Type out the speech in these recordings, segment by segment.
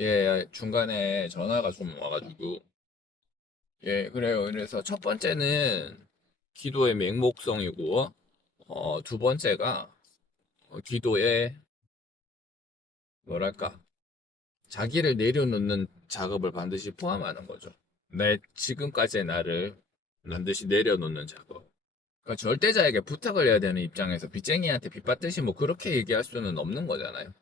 예, 중간에 전화가 좀 와가지고. 예, 그래요. 그래서 첫 번째는 기도의 맹목성이고, 두 번째가 기도의, 뭐랄까, 자기를 내려놓는 작업을 반드시 포함하는 거죠. 내 지금까지의 나를 반드시 내려놓는 작업. 그러니까 절대자에게 부탁을 해야 되는 입장에서 빚쟁이한테 빚받듯이 뭐 그렇게 얘기할 수는 없는 거잖아요.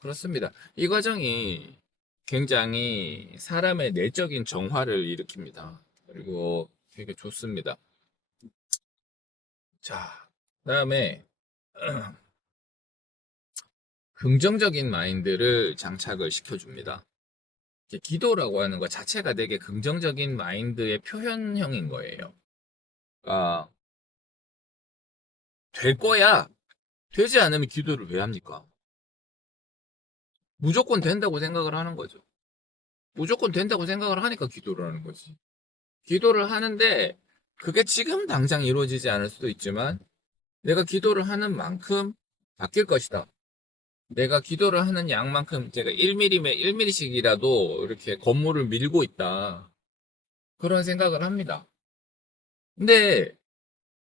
그렇습니다. 이 과정이 굉장히 사람의 내적인 정화를 일으킵니다. 그리고 되게 좋습니다. 자, 그다음에 긍정적인 마인드를 장착을 시켜줍니다. 기도라고 하는 것 자체가 되게 긍정적인 마인드의 표현형인 거예요. 그러니까 될 거야. 되지 않으면 기도를 왜 합니까? 무조건 된다고 생각을 하는 거죠. 무조건 된다고 생각을 하니까 기도를 하는 거지. 기도를 하는데 그게 지금 당장 이루어지지 않을 수도 있지만 내가 기도를 하는 만큼 바뀔 것이다. 내가 기도를 하는 양만큼 제가 1mm면 1mm씩이라도 이렇게 건물을 밀고 있다. 그런 생각을 합니다. 근데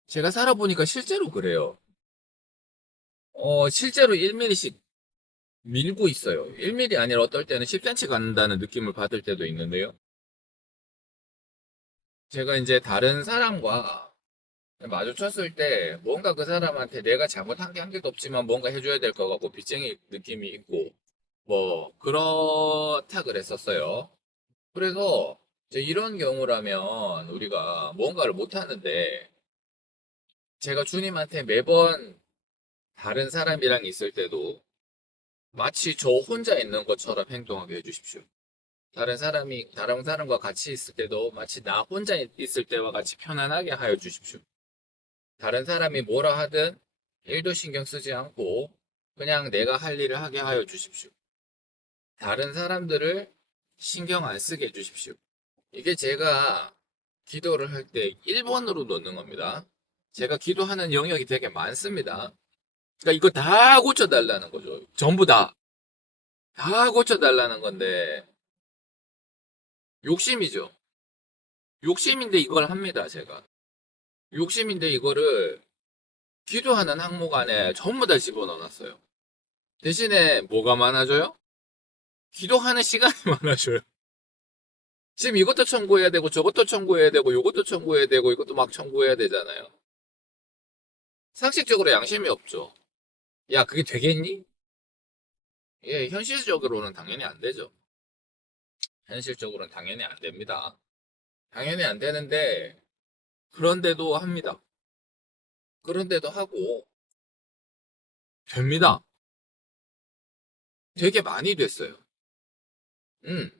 제가 살아보니까 실제로 그래요. 실제로 1mm씩 밀고 있어요. 1mm 아니라 어떨 때는 10cm 간다는 느낌을 받을 때도 있는데요. 제가 이제 다른 사람과 마주쳤을 때 뭔가 그 사람한테 내가 잘못한 게 한 개도 없지만 뭔가 해줘야 될 것 같고 빚쟁이 느낌이 있고 뭐 그렇다 그랬었어요. 그래서 이제 이런 경우라면 우리가 뭔가를 못 하는데 제가 주님한테 매번 다른 사람이랑 있을 때도 마치 저 혼자 있는 것처럼 행동하게 해주십시오. 다른 사람과 같이 있을 때도 마치 나 혼자 있을 때와 같이 편안하게 하여 주십시오. 다른 사람이 뭐라 하든 1도 신경 쓰지 않고 그냥 내가 할 일을 하게 하여 주십시오. 다른 사람들을 신경 안 쓰게 해주십시오. 이게 제가 기도를 할 때 1번으로 놓는 겁니다. 제가 기도하는 영역이 되게 많습니다. 그러니까 이거 다 고쳐달라는 거죠. 전부 다. 다 고쳐달라는 건데, 욕심이죠. 욕심인데 이걸 합니다, 제가. 욕심인데 이거를 기도하는 항목 안에 전부 다 집어넣어놨어요. 대신에 뭐가 많아져요? 기도하는 시간이 많아져요. 지금 이것도 청구해야 되고 저것도 청구해야 되고 이것도 청구해야 되고 이것도 막 청구해야 되잖아요. 상식적으로 양심이 없죠. 야, 그게 되겠니? 예, 현실적으로는 당연히 안 되죠. 현실적으로는 당연히 안 됩니다. 당연히 안 되는데 그런데도 합니다. 그런데도 하고 됩니다. 되게 많이 됐어요. 음,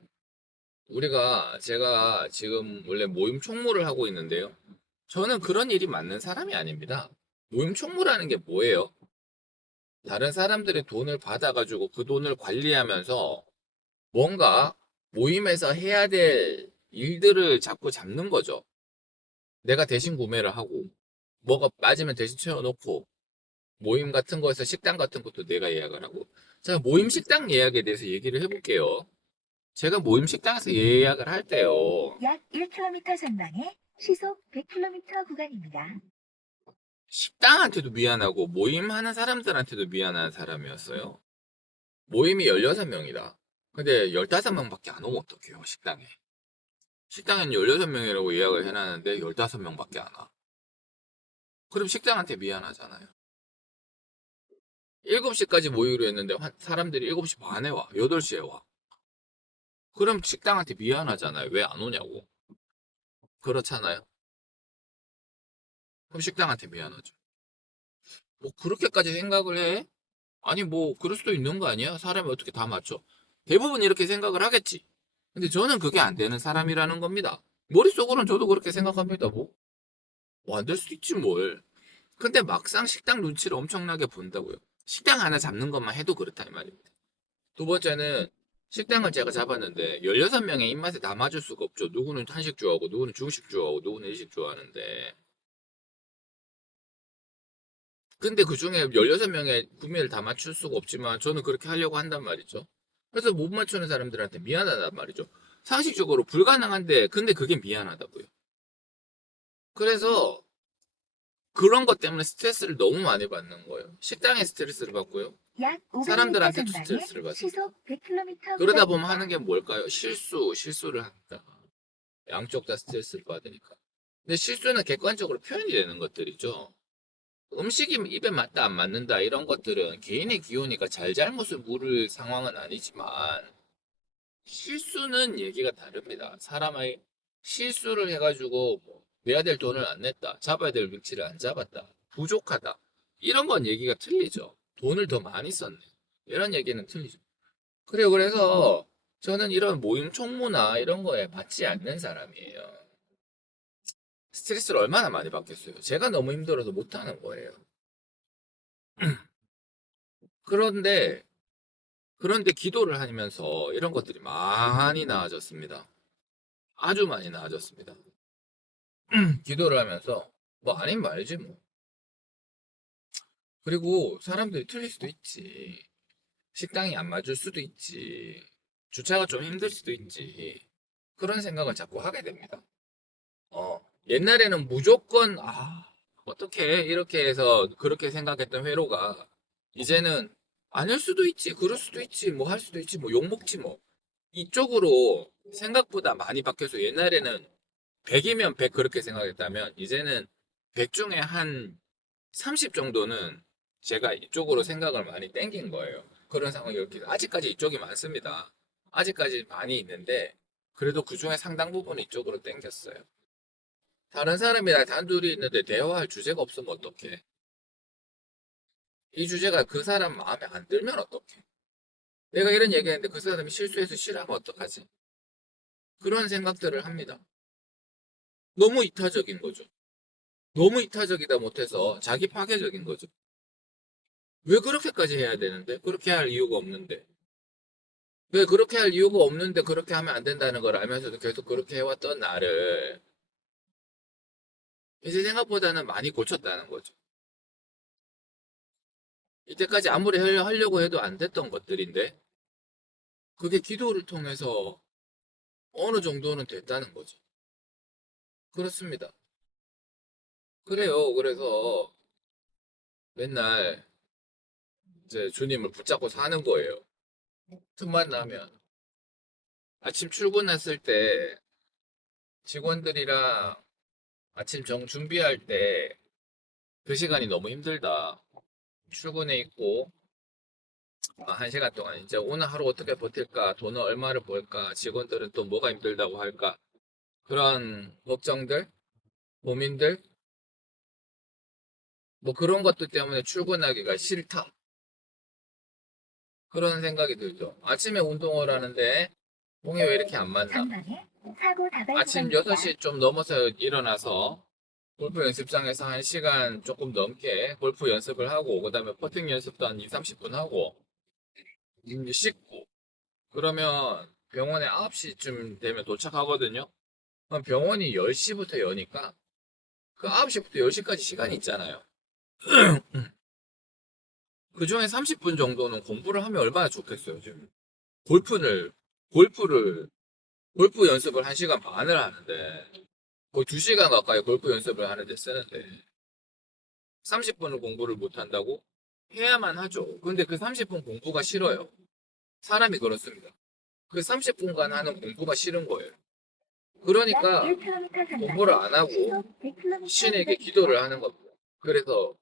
제가 지금 원래 모임 총무를 하고 있는데요. 저는 그런 일이 맞는 사람이 아닙니다. 모임 총무라는 게 뭐예요? 다른 사람들의 돈을 받아가지고 그 돈을 관리하면서 뭔가 모임에서 해야 될 일들을 자꾸 잡는 거죠. 내가 대신 구매를 하고, 뭐가 빠지면 대신 채워놓고, 모임 같은 거에서 식당 같은 것도 내가 예약을 하고. 자, 모임 식당 예약에 대해서 얘기를 해볼게요. 제가 모임 식당에서 예약을 할 때요. 약 1km 전방에 시속 100km 구간입니다. 식당한테도 미안하고, 모임하는 사람들한테도 미안한 사람이었어요. 모임이 16명이다. 근데 15명밖에 안 오면 어떡해요, 식당에. 식당엔 16명이라고 예약을 해놨는데 15명밖에 안 와. 그럼 식당한테 미안하잖아요. 7시까지 모이기로 했는데 사람들이 7시 반에 와. 8시에 와. 그럼 식당한테 미안하잖아요. 왜 안 오냐고. 그렇잖아요. 그럼 식당한테 미안하죠. 뭐 그렇게까지 생각을 해? 아니 뭐 그럴 수도 있는 거 아니야? 사람이 어떻게 다 맞춰? 대부분 이렇게 생각을 하겠지. 근데 저는 그게 안 되는 사람이라는 겁니다. 머릿속으로는 저도 그렇게 생각합니다. 뭐 안 될 수도 있지 뭘. 근데 막상 식당 눈치를 엄청나게 본다고요. 식당 하나 잡는 것만 해도 그렇다 이 말입니다. 두 번째는 식당을 제가 잡았는데 16명의 입맛에 다 맞을 수가 없죠. 누구는 한식 좋아하고 누구는 중식 좋아하고 누구는 일식 좋아하는데 근데 그 중에 16명의 구매를 다 맞출 수가 없지만 저는 그렇게 하려고 한단 말이죠. 그래서 못 맞추는 사람들한테 미안하단 말이죠. 상식적으로 불가능한데, 근데 그게 미안하다고요. 그래서 그런 것 때문에 스트레스를 너무 많이 받는 거예요. 식당에 스트레스를 받고요. 약 500m 사람들한테도 전방에 스트레스를 받습니다. 시속 100km 그러다 보면 하는 게 뭘까요? 실수를 한다. 양쪽 다 스트레스를 받으니까. 근데 실수는 객관적으로 표현이 되는 것들이죠. 음식이 입에 맞다 안 맞는다 이런 것들은 개인의 기호니까 잘잘못을 물을 상황은 아니지만 실수는 얘기가 다릅니다. 사람의 실수를 해가지고 뭐 내야 될 돈을 안 냈다, 잡아야 될 위치를 안 잡았다, 부족하다 이런 건 얘기가 틀리죠. 돈을 더 많이 썼네 이런 얘기는 틀리죠. 그래요. 그래서 저는 이런 모임 총무나 이런 거에 받지 않는 사람이에요. 스트레스를 얼마나 많이 받겠어요. 제가 너무 힘들어서 못하는 거예요. 그런데 기도를 하면서 이런 것들이 많이 나아졌습니다. 아주 많이 나아졌습니다. 기도를 하면서 뭐 아닌 말지 뭐. 그리고 사람들이 틀릴 수도 있지. 식당이 안 맞을 수도 있지. 주차가 좀 힘들 수도 있지. 그런 생각을 자꾸 하게 됩니다. 옛날에는 무조건 어떻게 이렇게 해서 그렇게 생각했던 회로가 이제는 아닐 수도 있지, 그럴 수도 있지, 뭐 할 수도 있지, 뭐 욕먹지 뭐. 이쪽으로 생각보다 많이 바뀌어서 옛날에는 100이면 100 그렇게 생각했다면 이제는 100 중에 한 30 정도는 제가 이쪽으로 생각을 많이 땡긴 거예요. 그런 상황이 이렇게 아직까지 이쪽이 많습니다. 아직까지 많이 있는데 그래도 그 중에 상당 부분 이쪽으로 땡겼어요. 다른 사람이랑 단둘이 있는데 대화할 주제가 없으면 어떡해? 이 주제가 그 사람 마음에 안 들면 어떡해? 내가 이런 얘기했는데 그 사람이 실수해서 싫어하면 어떡하지? 그런 생각들을 합니다. 너무 이타적인 거죠. 너무 이타적이다 못해서 자기 파괴적인 거죠. 왜 그렇게까지 해야 되는데? 그렇게 할 이유가 없는데. 왜 그렇게 할 이유가 없는데 그렇게 하면 안 된다는 걸 알면서도 계속 그렇게 해왔던 나를 이제 생각보다는 많이 고쳤다는 거죠. 이때까지 아무리 하려고 해도 안 됐던 것들인데 그게 기도를 통해서 어느 정도는 됐다는 거죠. 그렇습니다. 그래요. 그래서 맨날 이제 주님을 붙잡고 사는 거예요. 틈만 나면. 아침 출근했을 때 직원들이랑 아침 정 준비할 때 그 시간이 너무 힘들다. 출근해 있고, 1시간 동안 이제 오늘 하루 어떻게 버틸까, 돈을 얼마를 벌까, 직원들은 또 뭐가 힘들다고 할까, 그런 걱정들, 고민들, 뭐 그런 것들 때문에 출근하기가 싫다. 그런 생각이 들죠. 아침에 운동을 하는데 공이 왜 이렇게 안 맞나? 전방에 사고 다발 아침 구간입니다. 6시 좀 넘어서 일어나서 골프 연습장에서 1시간 조금 넘게 골프 연습을 하고, 그 다음에 퍼팅 연습도 한 2, 30분 하고, 씻고, 그러면 병원에 9시쯤 되면 도착하거든요. 그럼 병원이 10시부터 여니까 그 9시부터 10시까지 시간이 있잖아요. 그 중에 30분 정도는 공부를 하면 얼마나 좋겠어요, 지금. 골프를, 골프를, 골프 연습을 1시간 반을 하는데, 거의 2시간 가까이 골프 연습을 하는데 쓰는데, 30분을 공부를 못 한다고? 해야만 하죠. 근데 그 30분 공부가 싫어요. 사람이 그렇습니다. 그 30분간 하는 공부가 싫은 거예요. 약 그러니까 1km 공부를 전방에 안 하고 시속 100km 신에게 기도를 하는 겁니다. 그래서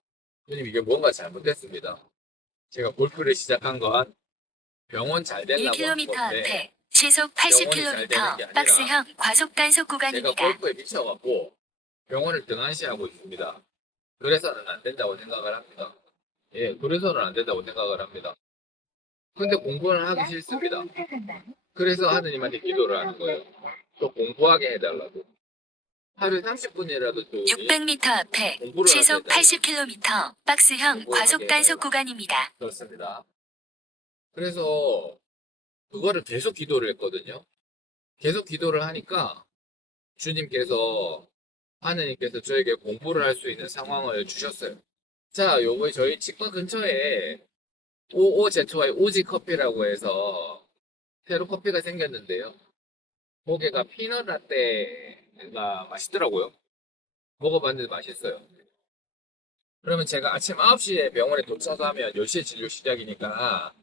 주님 이게 뭔가 잘못됐습니다. 제가 골프를 시작한 건 병원 잘 되려고 한 1km 건데 앞에 시속 병원이 잘 되는 게 80km 아니라 박스형 과속 단속 제가 구간입니다. 골프에 미쳐갖고 병원을 등한시하고 있습니다. 그래서는 안 된다고 생각을 합니다. 예, 그래서는 안 된다고 생각을 합니다. 근데 공부는 하기 약 싫습니다. 500m 전방에 그래서 시속 하느님한테 기도를 하는 거예요. 또 공부하게 해달라고. 하루에 30분이라도 또 600m 앞에 공부를 하게 시속 해달라고. 80km 박스형 공부를 과속 하게 단속 해달라고. 구간입니다. 그렇습니다. 그래서 그거를 계속 기도를 했거든요. 계속 기도를 하니까 주님께서 하느님께서 저에게 공부를 할 수 있는 상황을 주셨어요. 자, 요거 저희 치과 근처에 OOZY 오지 커피라고 해서 새로 커피가 생겼는데요. 거기가 피넛 라떼가 맛있더라고요. 먹어봤는데 맛있어요. 그러면 제가 아침 9시에 병원에 도착하면 10시에 진료 시작이니까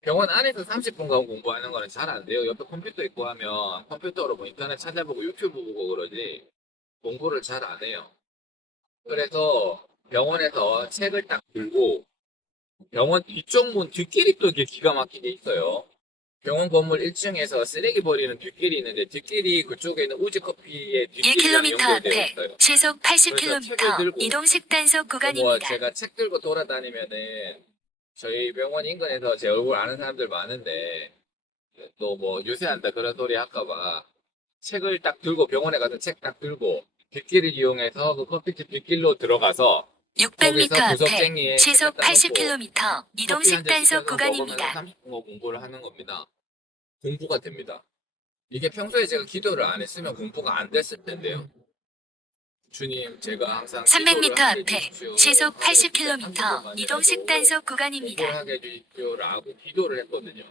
병원 안에서 30분간 공부하는 거는 잘 안 돼요. 옆에 컴퓨터 있고 하면 컴퓨터로 뭐 인터넷 찾아보고 유튜브 보고 그러지 공부를 잘 안 해요. 그래서 병원에서 책을 딱 들고 병원 뒤쪽 문 뒷길이 또 이게 기가 막히게 있어요. 병원 건물 1층에서 쓰레기 버리는 뒷길이 있는데 뒷길이 그쪽에 있는 우지커피의 뒷길이랑 1km 연결되어 앞에 있어요. 시속 그래서 책을 80km 들고 이동식 단속 뭐 구간입니다. 제가 책 들고 돌아다니면은 저희 병원 인근에서 제 얼굴 아는 사람들 많은데 또 뭐 유세한다 그런 소리 할까봐 책을 딱 들고 병원에 가서 책 딱 들고 뒷길을 이용해서 그 커피집 뒷길로 들어가서 600m 거기서 앞에 구석쟁이에 책 시속 갖다 놓고 80km 커피 한 이동식 잔 단속 시켜서 먹으면서 구간입니다. 30분 공부를 하는 겁니다. 공부가 됩니다. 이게 평소에 제가 기도를 안 했으면 공부가 안 됐을 텐데요. 주님, 제가 항상 300m 기도를 하게 앞에 해주십시오. 시속 하루에 진짜 80km 30분만이라도 이동식 단속 공부를 구간입니다. 하게 해주십시오라고 기도를 했거든요.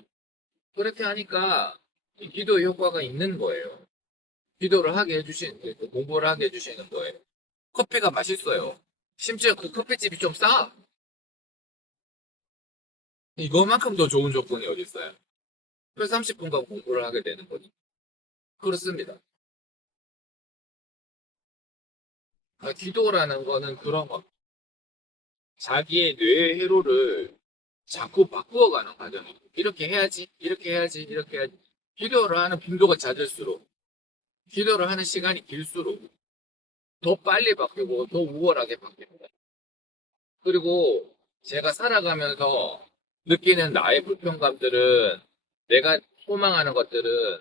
그렇게 하니까 이 기도의 효과가 있는 거예요. 기도를 하게 해주시는, 공부를 하게 해주시는 거예요. 커피가 맛있어요. 심지어 그 커피집이 좀 싸. 이거만큼 더 좋은 조건이 어디 있어요? 그래서 30분간 공부를 하게 되는 거죠. 그렇습니다. 기도라는 거는 그런 거. 자기의 뇌의 회로를 자꾸 바꾸어가는 과정이에요. 이렇게 해야지, 이렇게 해야지, 이렇게 해야지. 기도를 하는 빈도가 잦을수록, 기도를 하는 시간이 길수록 더 빨리 바뀌고 더 우월하게 바뀝니다. 그리고 제가 살아가면서 느끼는 나의 불편감들은 내가 소망하는 것들은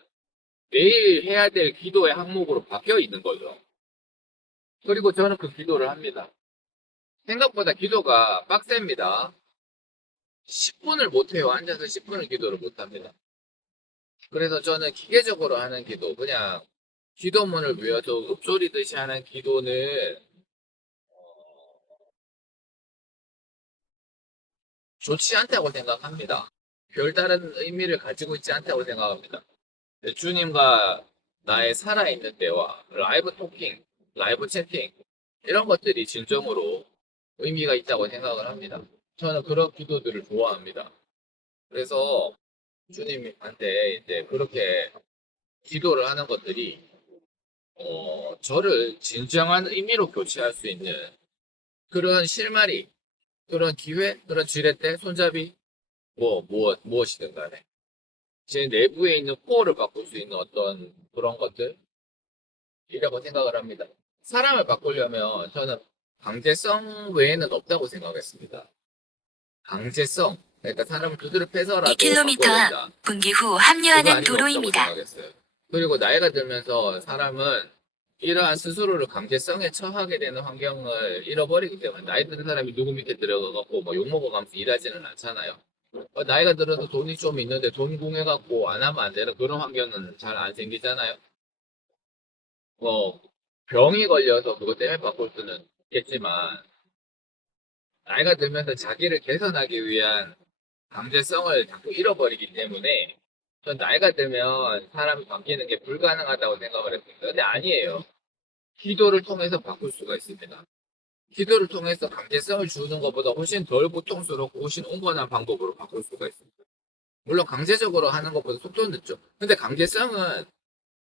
매일 해야 될 기도의 항목으로 바뀌어 있는 거죠. 그리고 저는 그 기도를 합니다. 생각보다 기도가 빡셉니다. 10분을 못해요. 앉아서 10분을 기도를 못합니다. 그래서 저는 기계적으로 하는 기도, 그냥 기도문을 외워서 읊조리듯이 하는 기도는 좋지 않다고 생각합니다. 별다른 의미를 가지고 있지 않다고 생각합니다. 주님과 나의 살아있는 대화, 라이브 토킹, 라이브 채팅, 이런 것들이 진정으로 의미가 있다고 생각을 합니다. 저는 그런 기도들을 좋아합니다. 그래서 주님한테 이제 그렇게 기도를 하는 것들이 저를 진정한 의미로 교체할 수 있는 그런 실마리, 그런 기회, 그런 지렛대, 손잡이, 무엇이든 간에 제 내부에 있는 코어를 바꿀 수 있는 어떤 그런 것들이라고 생각을 합니다. 사람을 바꾸려면 저는 강제성 외에는 없다고 생각했습니다. 강제성, 그러니까 사람을 두드려 패서라도 2km 바꿔야 앞 된다. 분기후 그거 합류하는 아니면 없다고 도로입니다. 생각했어요. 그리고 나이가 들면서 사람은 이러한 스스로를 강제성에 처하게 되는 환경을 잃어버리기 때문에 나이 드는 사람이 누구 밑에 들어가갖고 뭐 욕먹어가면서 일하지는 않잖아요. 나이가 들어서 돈이 좀 있는데 돈 궁해갖고 안 하면 안 되는 그런 환경은 잘 안 생기잖아요. 뭐 병이 걸려서 그것 때문에 바꿀 수는 있겠지만 나이가 들면서 자기를 개선하기 위한 강제성을 자꾸 잃어버리기 때문에 전 나이가 들면 사람이 바뀌는 게 불가능하다고 생각을 했습니다. 근데 아니에요. 기도를 통해서 바꿀 수가 있습니다. 기도를 통해서 강제성을 주는 것보다 훨씬 덜 고통스럽고 훨씬 온건한 방법으로 바꿀 수가 있습니다. 물론 강제적으로 하는 것보다 속도는 늦죠. 근데 강제성은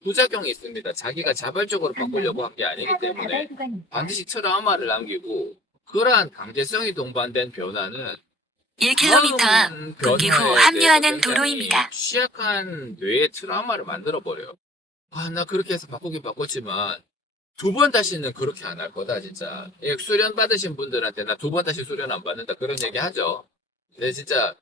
부작용이 있습니다. 자기가 자발적으로 바꾸려고 한 게 아니기 사고 때문에 다발 구간입니다. 반드시 트라우마를 남기고 그러한 강제성이 동반된 변화는 1km 앞 다음 분기후 변화에 대해서 합류하는 굉장히 도로입니다. 취약한 뇌의 트라우마를 만들어 버려요. 아, 나 그렇게 해서 바꾸긴 바꿨지만 두 번 다시는 그렇게 안 할 거다, 진짜. 수련 받으신 분들한테 나 두 번 다시 수련 안 받는다 그런 얘기 하죠. 근데 진짜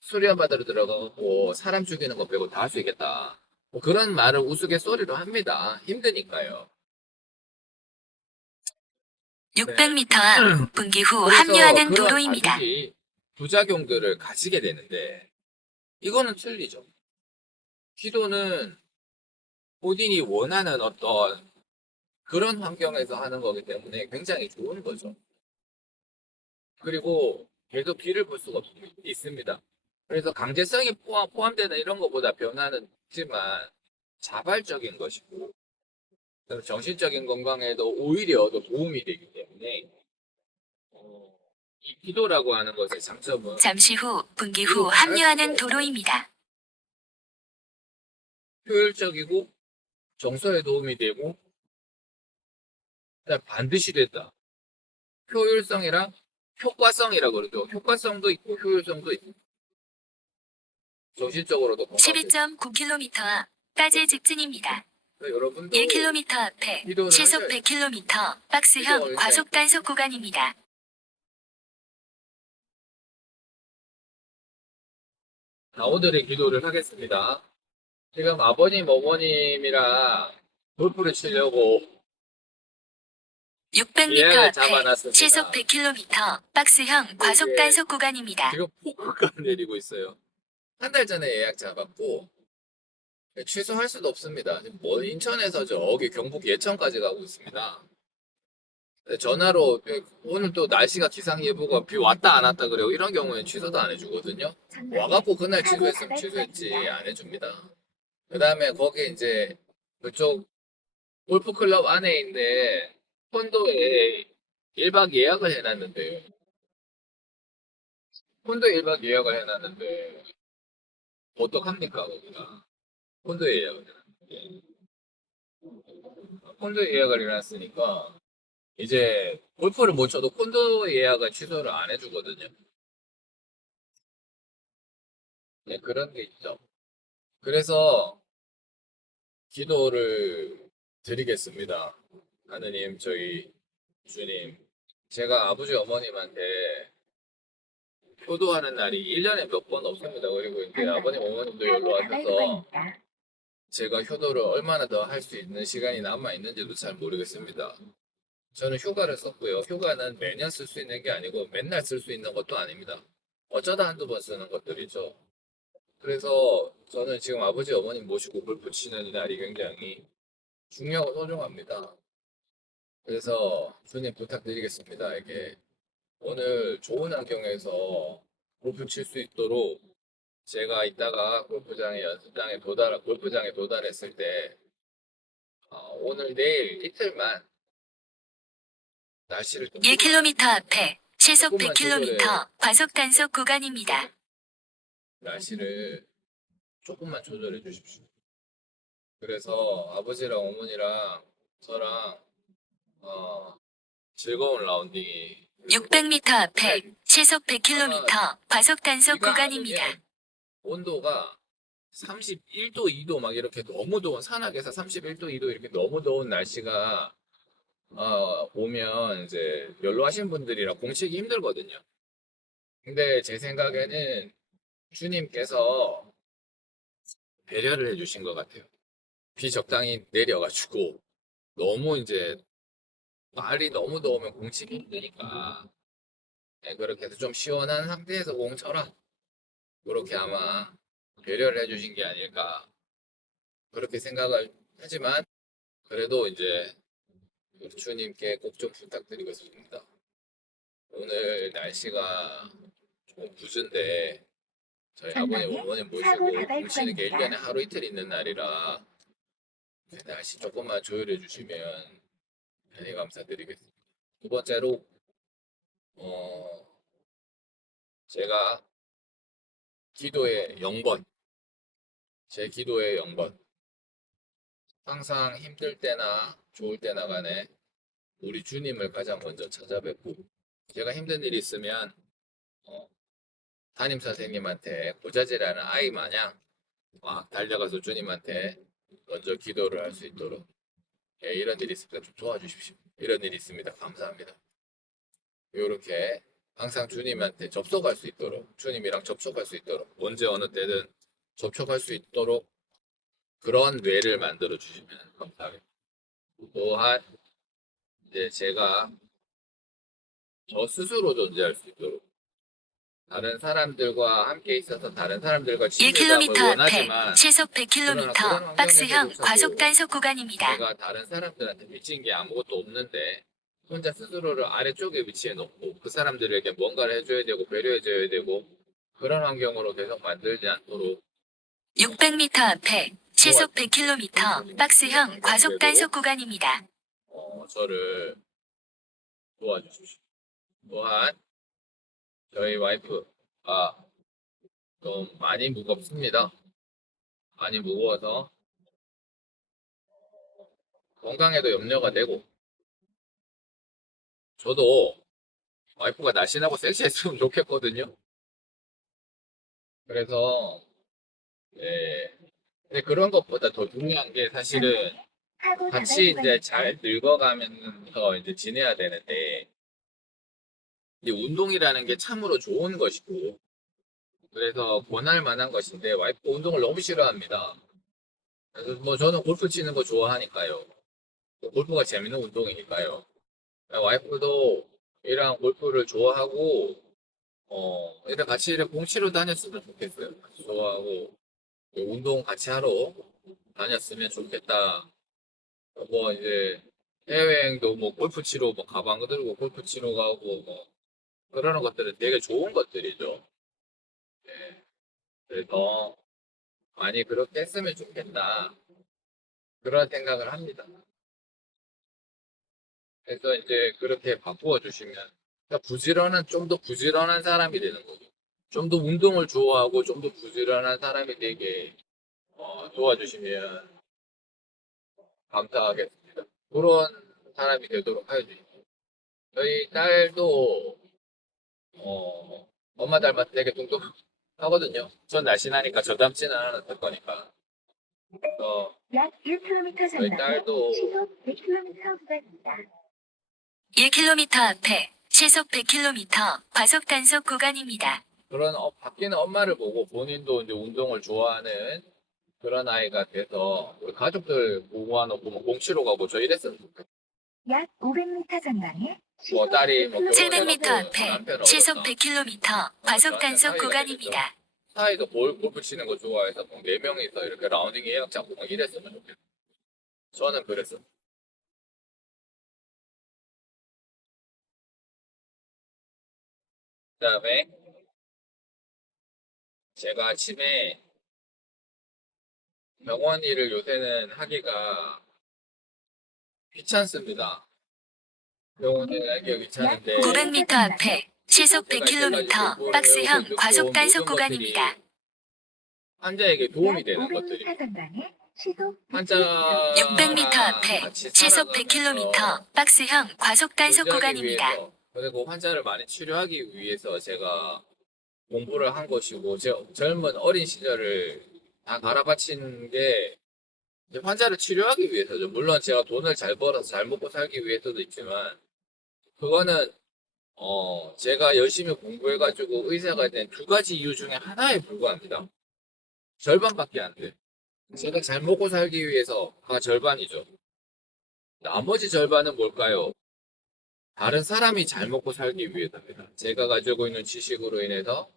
수련 받으러 들어가고 사람 죽이는 거 빼고 다 할 수 있겠다. 뭐 그런 말을 우스갯소리로 합니다. 힘드니까요. 네. 600m 앞 분기후 그래서 합류하는 그런 도로입니다. 반드시 부작용들을 가지게 되는데 이거는 틀리죠. 기도는 본인이 원하는 어떤 그런 환경에서 하는 거기 때문에 굉장히 좋은 거죠. 그리고 계속 뒤를 볼 수가 있습니다. 그래서 강제성이 포함되는 이런 것보다 변화는 있지만 자발적인 것이고 그래서 정신적인 건강에도 오히려 더 도움이 되기 때문에 이 기도라고 하는 것의 장점은 잠시 후 분기 후 합류하는 도로입니다. 효율적이고 정서에 도움이 되고 그다음에 반드시 된다. 효율성이랑 효과성이라고 그러죠. 효과성도 있고 효율성도 있고 정신적으로도 건강해요. 12.9km 앞 따제 직진입니다. 여러분도 1km 앞에 기도를 시속 하셔야 돼요. 100km 박스형 기도를 과속 단속 구간입니다. 자, 오늘의 기도를 하겠습니다. 지금 아버님, 어머님이랑 골프를 치려고 600m 예약을 앞에 잡아놨습니다. 시속 100km 박스형 과속 이게 단속 구간입니다. 지금 폭우가 내리고 있어요. 한 달 전에 예약 잡았고 취소할 수도 없습니다. 뭐 인천에서 저기 경북 예천까지 가고 있습니다. 전화로 오늘 또 날씨가 기상예보가 비 왔다 안 왔다 그래요. 이런 경우에는 취소도 안 해주거든요. 와갖고 그날 취소했으면 취소했지 안 해줍니다. 그 다음에 거기 이제 그쪽 골프클럽 안에 있는 콘도에 1박 예약을 해놨는데요. 콘도 1박 예약을 해놨는데 어떡합니까 거기가 콘도 예약을 해놨는데 콘도 예약을 해놨으니까 이제 골프를 못 쳐도 콘도 예약은 취소를 안 해주거든요. 네, 그런 게 있죠. 그래서 기도를 드리겠습니다. 하느님, 저희 주님, 제가 아버지 어머님한테 효도하는 날이 1년에 몇 번 없습니다. 그리고 이제 아버님, 어머님도 연로 와셔서 제가 효도를 얼마나 더 할 수 있는 시간이 남아있는지도 잘 모르겠습니다. 저는 휴가를 썼고요. 휴가는 매년 쓸 수 있는 게 아니고 맨날 쓸 수 있는 것도 아닙니다. 어쩌다 한두 번 쓰는 것들이죠. 그래서 저는 지금 아버지, 어머님 모시고 골프 치는 이 날이 굉장히 중요하고 소중합니다. 그래서 주님 부탁드리겠습니다. 이게 오늘 좋은 환경에서 골프 칠 수 있도록 제가 이따가 골프장에 도달했을 때 오늘 내일 이틀만 날씨를 좀 1km 앞에 시속 조금만 100km 과속 단속 구간입니다. 날씨를 조금만 조절해 주십시오. 그래서 아버지랑 어머니랑 저랑 즐거운 라운딩이 600m 앞에 시속 100km 과속 단속 비가 안 구간입니다. 오면 온도가 31도, 2도 막 이렇게 너무 더운 산악에서 31도, 2도 이렇게 너무 더운 날씨가 오면 이제 연로하신 분들이라 공치기 힘들거든요. 근데 제 생각에는 주님께서 배려를 해주신 것 같아요. 비 적당히 내려가지고 너무 이제 날이 너무 더우면 공치기 힘드니까 네, 그렇게 해서 좀 시원한 상태에서 공 쳐라. 그렇게 아마 배려를 해주신 게 아닐까 그렇게 생각을 하지만 그래도 이제 우리 주님께 꼭 좀 부탁드리겠습니다. 오늘 날씨가 조금 궂은데 저희 아버님 전방에 어머님 사고 모시고 다발 공치는 게 구간입니다. 1년에 하루 이틀 있는 날이라 그 날씨 조금만 조율해 주시면 대단히 감사드리겠습니다. 두 번째로 어, 제가 기도의 0번 제 기도의 0번 항상 힘들 때나 좋을 때나 간에 우리 주님을 가장 먼저 찾아뵙고 제가 힘든 일이 있으면 어, 담임 선생님한테 고자질하는 아이 마냥 막 달려가서 주님한테 먼저 기도를 할 수 있도록 예, 이런 일이 있으니까 좀 도와주십시오. 이런 일이 있습니다. 감사합니다. 이렇게 항상 주님한테 접속할 수 있도록 주님이랑 접촉할 수 있도록 언제 어느 때든 접촉할 수 있도록 그런 뇌를 만들어 주시면 감사하겠습니다. 또한 이제 제가 저 스스로 존재할 수 있도록 다른 사람들과 함께 있어서 다른 사람들과 친밀감을 1km 앞에 원하지만 시속 그런 100km 박스형 환경에서조차도 과속 단속 구간입니다. 내가 다른 사람들한테 미친 게 아무것도 없는데 혼자 스스로를 아래쪽에 위치해 놓고 그 사람들에게 뭔가를 해줘야 되고 배려해줘야 되고 그런 환경으로 계속 만들지 않도록 600m 앞에 시속 100km 박스형 과속 단속 구간입니다. 저를 도와주십시오. 또한 저희 와이프가 좀 많이 무겁습니다. 많이 무거워서 건강에도 염려가 되고 저도 와이프가 날씬하고 섹시했으면 좋겠거든요. 그래서 네. 근데 그런 것보다 더 중요한 게 사실은 사고 같이 다발 이제 구간입니다. 잘 늙어가면서 이제 지내야 되는데 이제 운동이라는 게 참으로 좋은 것이고 그래서 권할 만한 것인데 와이프 운동을 너무 싫어합니다. 그래서 뭐 저는 골프 치는 거 좋아하니까요. 골프가 재밌는 운동이니까요. 와이프도 이랑 골프를 좋아하고 이렇게 같이 이렇게 공치러 다녔으면 좋겠어요. 같이 좋아하고 운동 같이 하러 다녔으면 좋겠다. 뭐 이제 해외여행도 뭐 골프 치러 뭐 가방 들고 골프 치러 가고 뭐 그러는 것들은 되게 좋은 것들이죠. 네. 그래서 많이 그렇게 했으면 좋겠다. 그런 생각을 합니다. 그래서 이제 그렇게 바꾸어 주시면 그러니까 좀 더 부지런한 사람이 되는 거죠. 좀 더 운동을 좋아하고 좀 더 부지런한 사람이 되게 도와주시면 감사하겠습니다. 그런 사람이 되도록 해주십시오. 저희 딸도 엄마 닮아서 되게 뚱뚱하거든요. 전 날씬하니까 저 닮지는 않았을 거니까. 약 1km 저희 전방에 딸도 시속 100km 구간입니다. 1km 앞에 시속 100km 과속 단속 구간입니다. 그런 바뀌는 엄마를 보고 본인도 이제 운동을 좋아하는 그런 아이가 돼서 우리 가족들 모아놓고 뭐 공치러 가고 저 이랬으면 좋겠어요. 약 500m 전방에 뭐 시속 딸이 뭐 700m 결혼해갖고 앞에 남편을 시속 얻었다. 100km 과속 단속 구간입니다. 사이도 골프 치는 거 좋아해서 뭐 4명이서 이렇게 라운딩 예약 잡고 막 이랬으면 좋겠어요. 저는 그랬어요. 그 다음에 제가 아침에 병원 일을 요새는 하기가 귀찮습니다. 병원 일을 하기가 귀찮은데 900m 앞에 시속 100km 박스형 과속 단속 구간입니다. 환자에게 도움이 약 되는 것들이 500m 전방에 시속 환자랑 600m 앞에 같이 시속 살아가면서 100km 박스형 과속 단속 교제하기 구간입니다. 위해서 그리고 환자를 많이 치료하기 위해서 제가 공부를 한 것이고 제 젊은 어린 시절을 다 갈아바친 게 이제 환자를 치료하기 위해서죠. 물론 제가 돈을 잘 벌어서 잘 먹고 살기 위해서도 있지만 그거는 제가 열심히 공부해가지고 의사가 된 두 가지 이유 중에 하나에 불과합니다. 절반밖에 안 돼. 제가 잘 먹고 살기 위해서가 절반이죠. 나머지 절반은 뭘까요? 다른 사람이 잘 먹고 살기 위해서입니다. 제가 가지고 있는 지식으로 인해서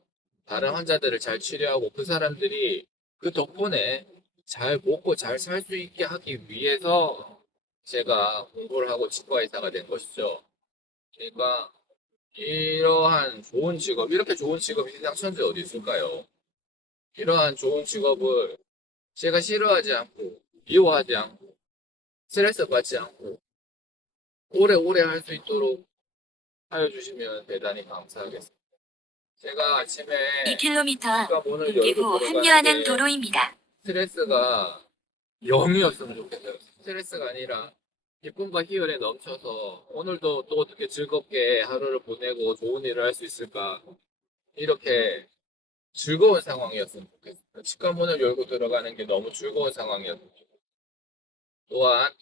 다른 환자들을 잘 치료하고 그 사람들이 그 덕분에 잘 먹고 잘 살 수 있게 하기 위해서 제가 공부를 하고 치과 의사가 된 것이죠. 그러니까 이러한 좋은 직업, 이렇게 좋은 직업이 세상 천지에 어디 있을까요? 이러한 좋은 직업을 제가 싫어하지 않고 미워하지 않고 스트레스 받지 않고 오래오래 할 수 있도록 하여 주시면 대단히 감사하겠습니다. 제가 아침에 2km 앞 치과 문을 분기 열고 후 합류하는 들어가는데 도로입니다. 스트레스가 0이었으면 좋겠어요. 스트레스가 아니라 기쁨과 희열에 넘쳐서 오늘도 또 어떻게 즐겁게 하루를 보내고 좋은 일을 할 수 있을까 이렇게 즐거운 상황이었으면 좋겠어요. 치과 문을 열고 들어가는 게 너무 즐거운 상황이었어요. 또한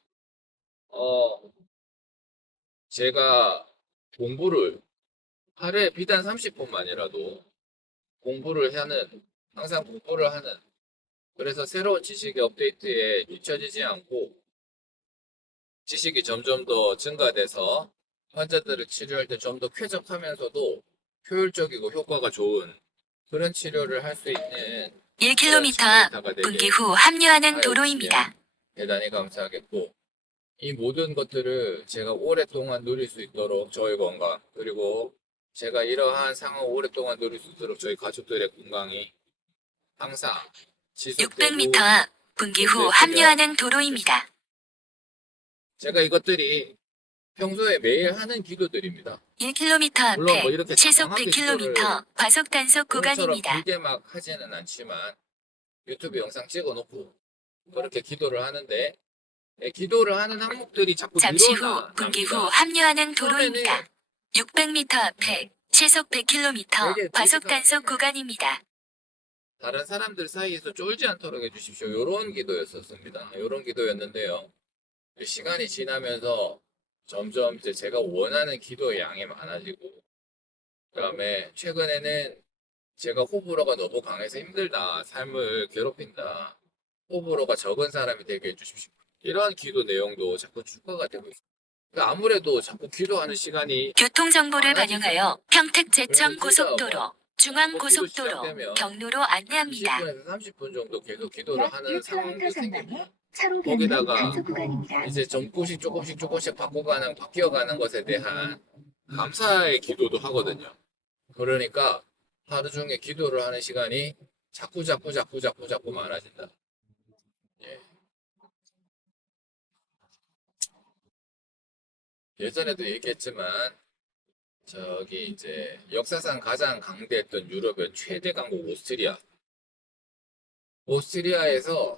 제가 공부를 하루에 비단 30분만이라도 공부를 하는 항상 공부를 하는 그래서 새로운 지식의 업데이트에 뒤처지지 않고 지식이 점점 더 증가돼서 환자들을 치료할 때 좀 더 쾌적하면서도 효율적이고 효과가 좋은 그런 치료를 할 수 있는 1km 앞 분기 후 합류하는 도로입니다. 대단히 감사하겠고 이 모든 것들을 제가 오랫동안 누릴 수 있도록 저의 건강 그리고 제가 이러한 상황을 오랫동안 누릴 수 있도록 저희 가족들의 건강이 항상 지속되고 600m 앞 분기 후 합류하는 도로입니다. 제가 이것들이 평소에 매일 하는 기도들입니다. 1km 물론 뭐 앞에 이렇게 시속 장황하게 100km 과속 단속 오늘처럼 구간입니다. 길게 막 하지는 않지만 유튜브 영상 찍어놓고 그렇게 기도를 하는데 기도를 하는 항목들이 자꾸 잠시 후 늘어나 분기 후 납니다. 합류하는 처음에는 도로입니다. 600m 앞에 시속 되게 100km 과속 되게 단속 구간입니다. 다른 사람들 사이에서 쫄지 않도록 해주십시오. 요런 기도였었습니다. 요런 기도였는데요. 시간이 지나면서 점점 이제 제가 원하는 기도의 양이 많아지고 그다음에 최근에는 제가 호불호가 너무 강해서 힘들다. 삶을 괴롭힌다. 호불호가 적은 사람이 되게 해주십시오. 이러한 기도 내용도 자꾸 추가가 되고 있습니다. 그러니까 아무래도 자꾸 기도하는 시간이 교통 정보를 많아지죠. 반영하여 평택 제천 그래서 고속도로, 중앙 기도 고속도로, 시작되면 경로로 안내합니다. 20분에서 30분 정도 계속 기도를 약 하는 1km 상황도 생깁니다. 전방에 차로 변경 거기다가 단속 구간입니다. 이제 조금씩 바뀌어가는 것에 대한 감사의 기도도 하거든요. 그러니까 하루 종일 기도를 하는 시간이 자꾸 많아진다. 예. 예전에도 얘기했지만 저기 이제 역사상 가장 강대했던 유럽의 최대 강국 오스트리아. 오스트리아에서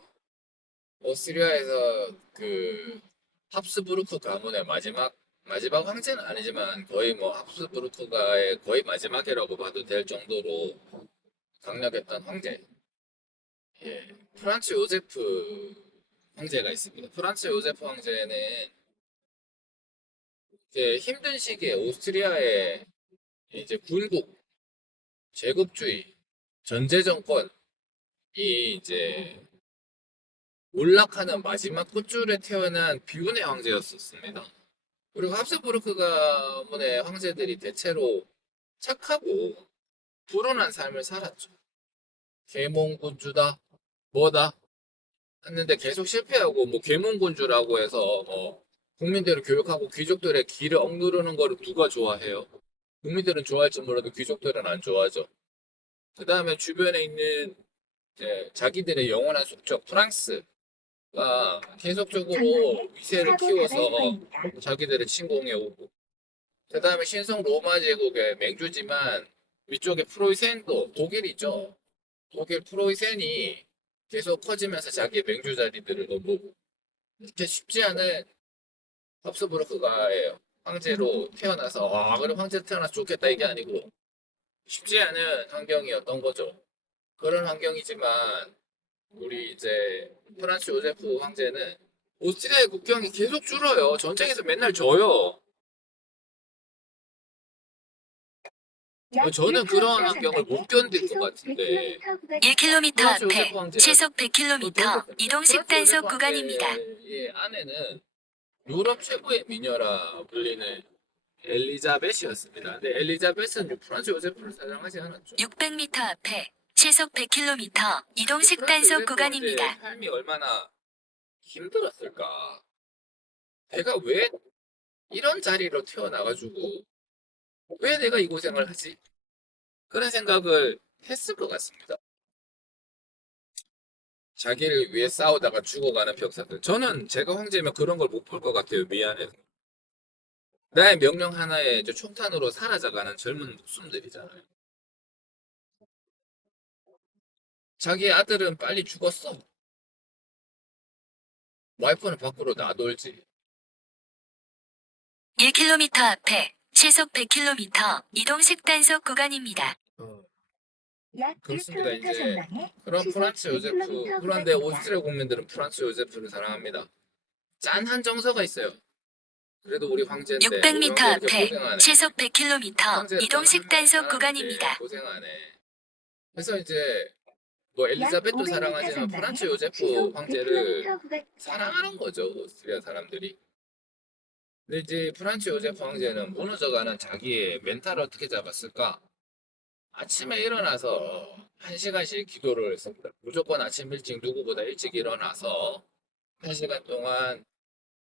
그 합스부르크 가문의 마지막 황제는 아니지만 거의 뭐 합스부르크가의 거의 마지막이라고 봐도 될 정도로 강력했던 황제. 예. 프란츠 요제프 황제가 있습니다. 프란츠 요제프 황제는 이제 힘든 시기에 오스트리아의 이제 군국, 제국주의, 전제 정권이 이제 몰락하는 마지막 끝줄에 태어난 비운의 황제였었습니다. 그리고 합스부르크 가문의 황제들이 대체로 착하고 불온한 삶을 살았죠. 계몽군주다, 뭐다 했는데 계속 실패하고 뭐 계몽군주라고 해서 뭐 국민들을 교육하고 귀족들의 길을 억누르는 거를 누가 좋아해요? 국민들은 좋아할지 몰라도 귀족들은 안 좋아하죠. 그 다음에 주변에 있는 이제 자기들의 영원한 숙적 프랑스가 계속적으로 위세를 사고 키워서 다발 구간입니다. 자기들을 침공해 오고 그 다음에 신성 로마 제국의 맹주지만 위쪽에 프로이센도 독일이죠. 독일 프로이센이 계속 커지면서 자기의 맹주 자리들을 넘보고 이렇게 쉽지 않은 합스부르크가의 황제로 태어나서 그래 황제 태어나서 좋겠다 이게 아니고 쉽지 않은 환경이었던 거죠. 그런 환경이지만 우리 이제 프란츠 요제프 황제는 오스트리아의 국경이 계속 줄어요. 전쟁에서 맨날 져요. 약 저는 1km 그런 환경을 전방에 못 견딜 것 시속 같은데 100km 구간 1km 프란츠 앞에 요제프 황제 시속 100km 이동식 단속 구간입니다. 의 아내는 유럽 최고의 미녀라 불리는 엘리자벳이었습니다. 근데 엘리자벳은 프란츠 요제프를 사랑하지 않았죠. 600m 앞에 시속 100km 이동식 프란츠 단속 요제프 구간입니다. 황제의 삶이 얼마나 힘들었을까? 내가 왜 이런 자리로 태어나가지고 왜 내가 이 고생을 하지? 그런 생각을 했을 것 같습니다. 자기를 위해 싸우다가 죽어가는 병사들. 저는 제가 황제면 그런 걸 못 볼 것 같아요. 미안해서. 나의 명령 하나에 이제 총탄으로 사라져가는 젊은 목숨들이잖아요. 자기 아들은 빨리 죽었어. 와이프는 밖으로 놔돌지. 1km 앞에 시속 100km 이동식 단속 구간입니다. 약 그렇습니다. 1km 이제 전방에 그런 시속 프란츠 요제프. 100km 그런데 구간입니다. 오스트리아 국민들은 프란츠 요제프를 사랑합니다. 짠한 정서가 있어요. 그래도 우리 황제인데 600m 우리 황제 이렇게 앞에 고생하네. 시속 100km 황제 이동식 단속 구간입니다. 고생하네. 그래서 이제 뭐 약 엘리자벳도 500m 사랑하지만 전방에 프란츠 요제프 시속 황제를 100km 구간 사랑하는 거죠. 오스트리아 사람들이. 근데 이제 프란츠 요제프 황제는 무너져가는 자기의 멘탈을 어떻게 잡았을까? 아침에 일어나서 1시간씩 기도를 했습니다. 무조건 아침 일찍 누구보다 일찍 일어나서 1시간 동안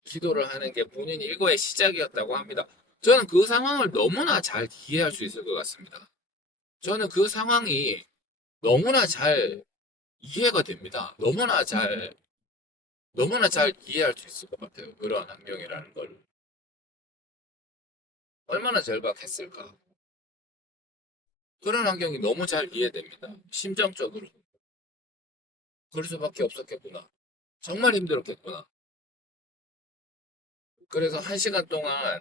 기도를 하는 게 본인 일과의 시작이었다고 합니다. 저는 그 상황을 너무나 잘 이해할 수 있을 것 같습니다. 저는 그 상황이 너무나 잘 이해가 됩니다. 너무나 잘 이해할 수 있을 것 같아요. 그런 환경이라는 걸. 얼마나 절박했을까. 그런 환경이 너무 잘 이해됩니다. 심정적으로. 그럴 수밖에 없었겠구나. 정말 힘들었겠구나. 그래서 1시간 동안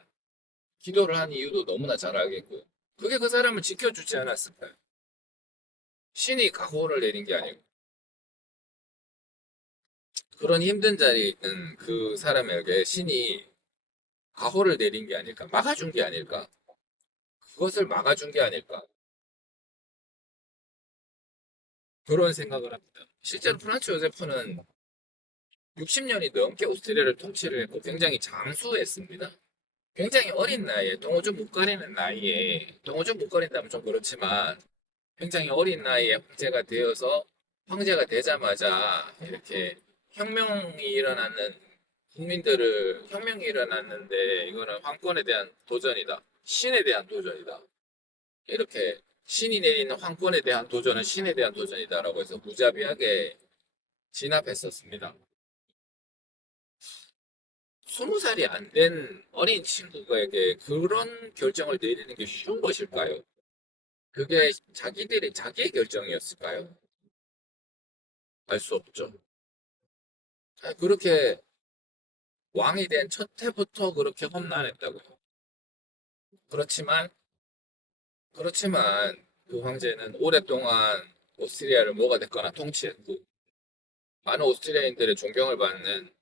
기도를 한 이유도 너무나 잘 알겠고요. 그게 그 사람을 지켜주지 않았을까요? 신이 각오를 내린 게 아니고 그런 힘든 자리에 있는 그 사람에게 신이 각오를 내린 게 아닐까? 막아준 게 아닐까? 그것을 막아준 게 아닐까? 그런 생각을 합니다. 실제로 프란츠 요세프는 60년이 넘게 오스트리아를 통치를 했고 굉장히 장수했습니다. 굉장히 어린 나이에 동호준 못 가리는 나이에 동호준 못 가린다면 좀 그렇지만 굉장히 어린 나이에 황제가 되자마자 이렇게 혁명이 일어났는데 이거는 황권에 대한 도전이다. 신에 대한 도전이다. 이렇게 신이 내리는 황권에 대한 도전은 신에 대한 도전이다라고 해서 무자비하게 진압했었습니다. 20살이 안 된 어린 친구에게 그런 결정을 내리는 게 쉬운 것일까요? 그게 자기의 결정이었을까요? 알 수 없죠. 그렇게 왕이 된 첫 해부터 그렇게 험난했다고요. 그렇지만, 그 황제는 오랫동안 오스트리아를 뭐가 됐거나 통치했고, 많은 오스트리아인들의 존경을 받는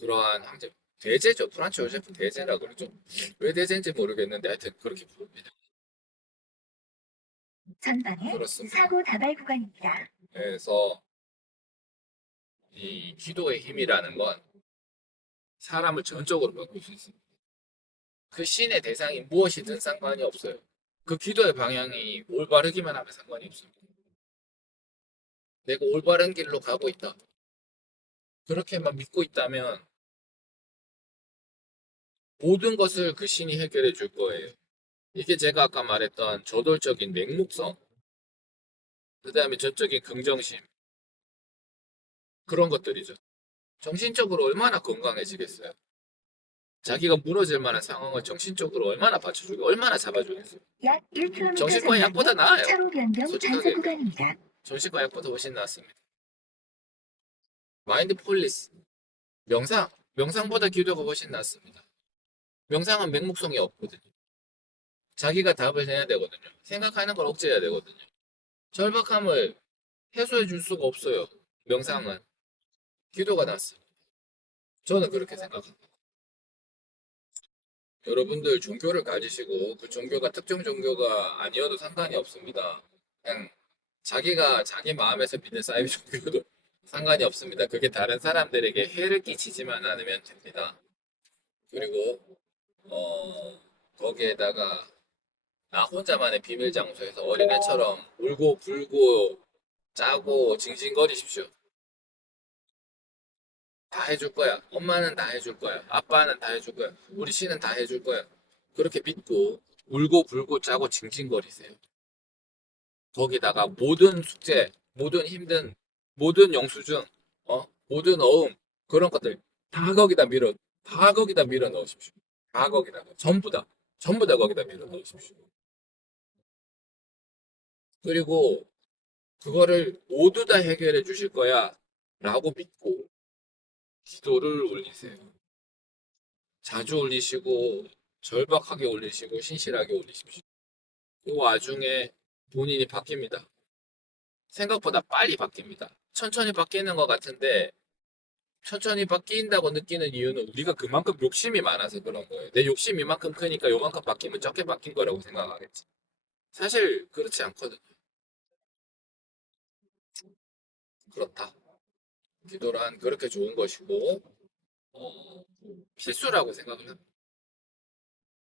그러한 황제, 대제죠. 프란츠 요세프 대제라 그러죠. 왜 대제인지 모르겠는데 하여튼 그렇게 부릅니다. 전방에 그렇습니다. 사고 다발 구간입니다. 그래서 이 기도의 힘이라는 건 사람을 전적으로 바꿀 수 있습니다. 그 신의 대상이 무엇이든 상관이 없어요. 그 기도의 방향이 올바르기만 하면 상관이 없습니다. 내가 올바른 길로 가고 있다. 그렇게만 믿고 있다면 모든 것을 그 신이 해결해 줄 거예요. 이게 제가 아까 말했던 저돌적인 맹목성, 그 다음에 전적인 긍정심, 그런 것들이죠. 정신적으로 얼마나 건강해지겠어요? 자기가 무너질 만한 상황을 정신적으로 얼마나 받쳐주고 얼마나 잡아주겠어요? 약 1km 정신과 약보다 전방에 나아요. 차로 변경 단속 솔직하게 구간입니다. 정신과 약보다 훨씬 낫습니다. 마인드풀리스, 명상보다 기도가 훨씬 낫습니다. 명상은 맹목성이 없거든요. 자기가 답을 내야 되거든요. 생각하는 걸 억제해야 되거든요. 절박함을 해소해 줄 수가 없어요. 명상은. 기도가 낫습니다. 저는 그렇게 생각합니다. 여러분들 종교를 가지시고 그 종교가 특정 종교가 아니어도 상관이 없습니다. 그냥 자기가 자기 마음에서 믿는 사이비 종교도 상관이 없습니다. 그게 다른 사람들에게 해를 끼치지만 않으면 됩니다. 그리고 거기에다가 나 혼자만의 비밀 장소에서 어린애처럼 울고 불고 짜고 징징거리십시오. 다 해줄 거야. 엄마는 다 해줄 거야. 아빠는 다 해줄 거야. 우리 씨는 다 해줄 거야. 그렇게 믿고 울고 불고 짜고 징징거리세요. 거기다가 모든 숙제, 모든 영수증, 모든 어음 그런 것들 다 거기다 밀어 넣으십시오. 다 거기다가 전부 다 거기다 밀어 넣으십시오. 그리고 그거를 모두 다 해결해 주실 거야 라고 믿고 기도를 올리세요. 자주 올리시고 절박하게 올리시고 신실하게 올리십시오. 그 와중에 본인이 바뀝니다. 생각보다 빨리 바뀝니다. 천천히 바뀌는 것 같은데 천천히 바뀐다고 느끼는 이유는 우리가 그만큼 욕심이 많아서 그런 거예요. 내 욕심이 이만큼 크니까 요만큼 바뀌면 적게 바뀐 거라고 생각하겠지. 사실 그렇지 않거든요. 그렇다. 기도란 그렇게 좋은 것이고 필수라고 생각을 합니다.